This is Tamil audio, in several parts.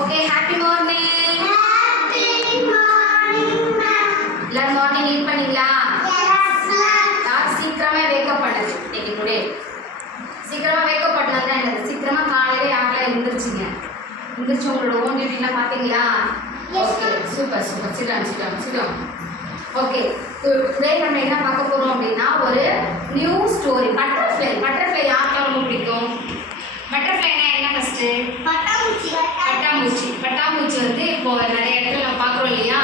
Okay, happy morning. Happy morning, ma'am. எல்லாரும் மார்னிங் eat பண்ணீங்களா? Yes, ma'am. யார் சீக்கிரமா wake up பண்ணது இன்னைக்கு டுடே? சீக்கிரமா wake up பண்ணாதான் என்னது? சீக்கிரமா காலையில யாரெல்லாம் எந்திரிச்சீங்க? எந்திரிச்சு உங்களோட ஓன் டியூட்டிலாம் பாத்தீங்களா? Yes, Okay, super. Sit down. Okay, today நம்ம என்ன பார்க்க போறோம் அப்படின்னா ஒரு நியூ ஸ்டோரி பட்டர்ஃப்ளை யாருக்கெல்லாம் ரொம்ப பிடிக்கும்? பட்டர்ஃப்ளைனா என்ன ஃபர்ஸ்ட்? பட்டாம்பூச்சி வந்து இப்போ நிறைய இடத்துல நம்ம பார்க்குறோம் இல்லையா?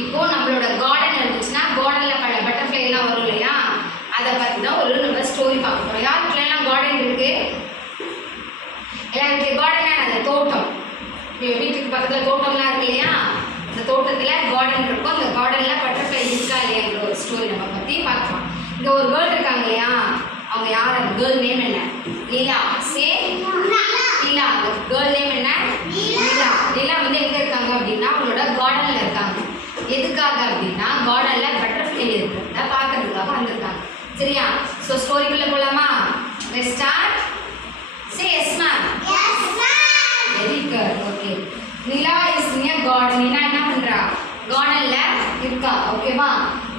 இப்போ நம்மளோட கார்டன் இருந்துச்சுன்னா கார்டனில் பல பட்டர்ஃப்ளை எல்லாம் வரும் இல்லையா? அதை பற்றி தான் ஒரு நம்ம ஸ்டோரி பார்க்க போகிறோம். யாருக்குலாம் கார்டன் இருக்கு? எல்லாருக்கு கார்டனா அந்த தோட்டம், வீட்டுக்கு பக்கத்தில் தோட்டம்லாம் இருக்கு இல்லையா? அந்த தோட்டத்தில் கார்டன் இருக்கும். அந்த கார்டனில் பட்டர்ஃப்ளை இருக்கா இல்லையாங்கிற ஒரு ஸ்டோரி நம்ம பற்றி பார்க்கலாம். இங்கே ஒரு கேர்ள் இருக்காங்க இல்லையா? அவங்க யார்? அந்த கேர்ள் நேம் என்ன? லீலா. லீலா. அந்த கேர்ள் நேம் என்ன? லீலா வந்து எங்கே இருக்காங்க அப்படின்னா அவங்களோட கார்டனில் இருக்காங்க. எதுக்காக அப்படின்னா கார்டனில் பட்டர்ஃப்ளை இருக்கிறத பார்க்கறதுக்காக வந்திருக்காங்க. சரியா? ஸோ ஸ்டோரிக்குள்ளே போகலாமா? Let's start. Say yes ma'am. Very good. Okay. Nila is near garden. Nila என்ன பண்ணுறா? கார்டனில் இருக்கா. ஓகேவா?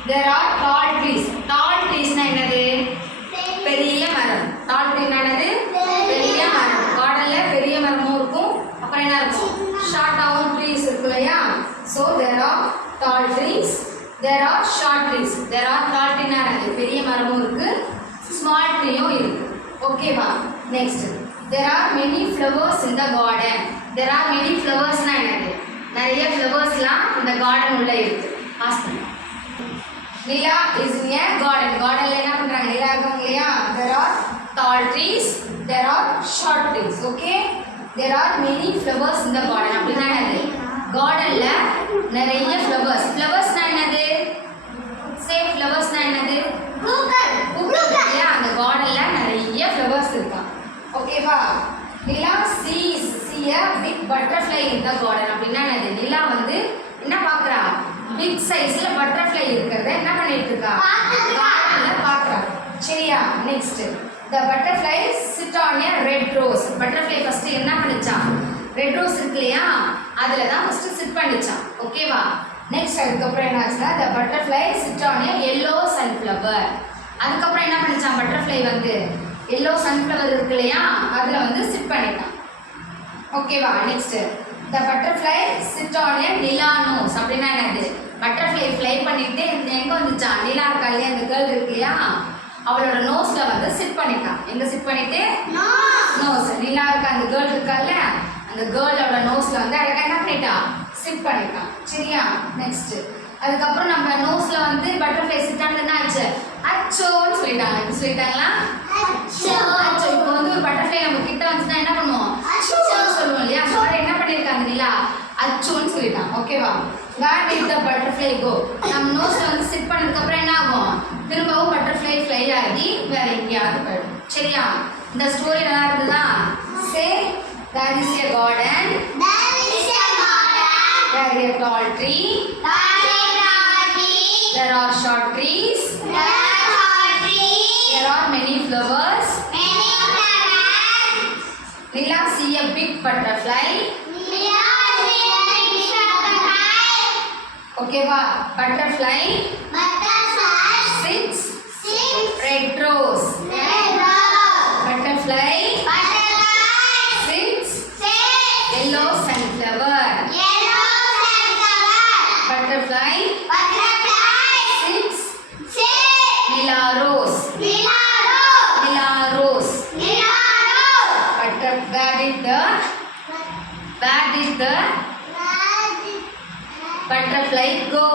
தேர் ஆர் டால் ட்ரீஸ். டால் ட்ரீஸ்னா என்னது? பெரிய மரம். டால் ட்ரீ என்னது? பெரிய மரம். கார்டனில் பெரிய மரமும் இருக்கும், அப்புறம் என்ன இருக்கும்? ஷார்ட்டாகவும் ட்ரீஸ் இருக்கு இல்லையா? So there are tall trees, there are short trees. There are tall ட்ரீனா என்னது? பெரிய மரமும் இருக்கு, ஸ்மால் ட்ரீயும் இருக்கு. ஓகேவா? Next, there are many flowers in the garden. there are many flowers னா என்னது? நிறைய ஃப்ளவர்ஸ்லாம் இந்த கார்டன் உள்ள இருக்கு. பாஸ் பண்ணு. நிலா is near garden. கார்டன்ல என்ன பண்றாங்க? நிலா இருக்காங்க இல்லையா? there are tall trees, there are short trees. okay, there are many flowers in the garden. அப்படினா என்னது? கார்டன்ல நிறைய ஃப்ளவர்ஸ்னா என்னது? சேம் ஃப்ளவர்ஸ்னா என்னது? பூக்கள் இல்லையா? அந்த கார்டன்ல நிறைய ஃப்ளவர்ஸ் இருக்கா. ஓகேவா? நிலா sees a big butterfly in the garden. அப்படின்னா என்னது? நிலா வந்து என்ன பார்க்கறா? பிக் சைஸ்ல பட்டர்ஃப்ளை இருக்கிறத என்ன பண்ணிட்டு இருக்கா? கார்டன்ல பார்க்கறா. சரியா? Next, the butterfly sit on a red rose. Butterfly first என்ன பண்ணுச்சாம்? ரெட் ரோஸ் இருக்கு இல்லையா? அதுல தான் ஃபர்ஸ்ட் சிட் பண்ணிச்சாம். ஓகேவா? நெக்ஸ்ட் அதுக்கப்புறம் என்னாச்சுன்னா the butterfly sit on a yellow sunflower. அதுக்கப்புறம் என்ன பண்ணிச்சாம்? பட்டர்ஃப்ளை வந்து எல்லோ சன்ஃப்ளவர் இருக்கு இல்லையா? அதில் வந்து சிட் பண்ணிட்டான். ஓகேவா? Next, the butterfly sit on a நிலா நோஸ். அப்படின்னா என்னது? பட்டர்ஃப்ளை ஃப்ளை பண்ணிட்டு எங்கே வந்துச்சான்? நிலா இருக்கா இல்லையா? அந்த கேர்ள் இருக்கு இல்லையா? அவளோட நோஸில் வந்து சிட் பண்ணிட்டான். எங்கே சிட் பண்ணிட்டு? நோஸ். நிலா இருக்கா அந்த கேர்ள் இருக்கால, அந்த கேர்ளோட நோஸில் வந்து அழகாக என்ன பண்ணிட்டான்? சிட் பண்ணிட்டான். சரியா? நெக்ஸ்ட், அதுக்கப்புறம் நம்ம நோஸில் வந்து பட்டர்ஃப்ளை சிட் ஆனது என்ன ஆச்சு? அச்சோன்னு சொல்லிட்டாங்க. எப்படி சொல்லிட்டாங்களா? அச்சோ. இப்போ வந்து ஒரு பட்டர்ஃப்ளை நம்ம கிட்ட வந்துச்சுன்னா என்ன பண்ணுவோம்? அச்சோன்னு சொல்லுவோம் இல்லையா? ஸோ அதை என்ன பண்ணியிருக்காங்க இல்லையா? அச்சோன்னு சொல்லிட்டான். ஓகேவா? வேர் டிட் த பட்டர்ஃப்ளை கோ? நம்ம நோஸ்ல வந்து சிட் பண்ணதுக்கப்புறம் என்ன ஆகும்? திரும்பவும் பட்டர்ஃப்ளை ஃப்ளை ஆகி வேற எங்கேயாவது போயிடும். சரியா? இந்த ஸ்டோரி நல்லா இருக்குதா? சே there is a garden, there is a tall tree, there are short trees, there are many flowers. Nila see a big butterfly. Okay va? Butterfly sits red rose. Butterfly sits yellow sunflower. Butterfly sits Nila rose. Where did the butterfly go?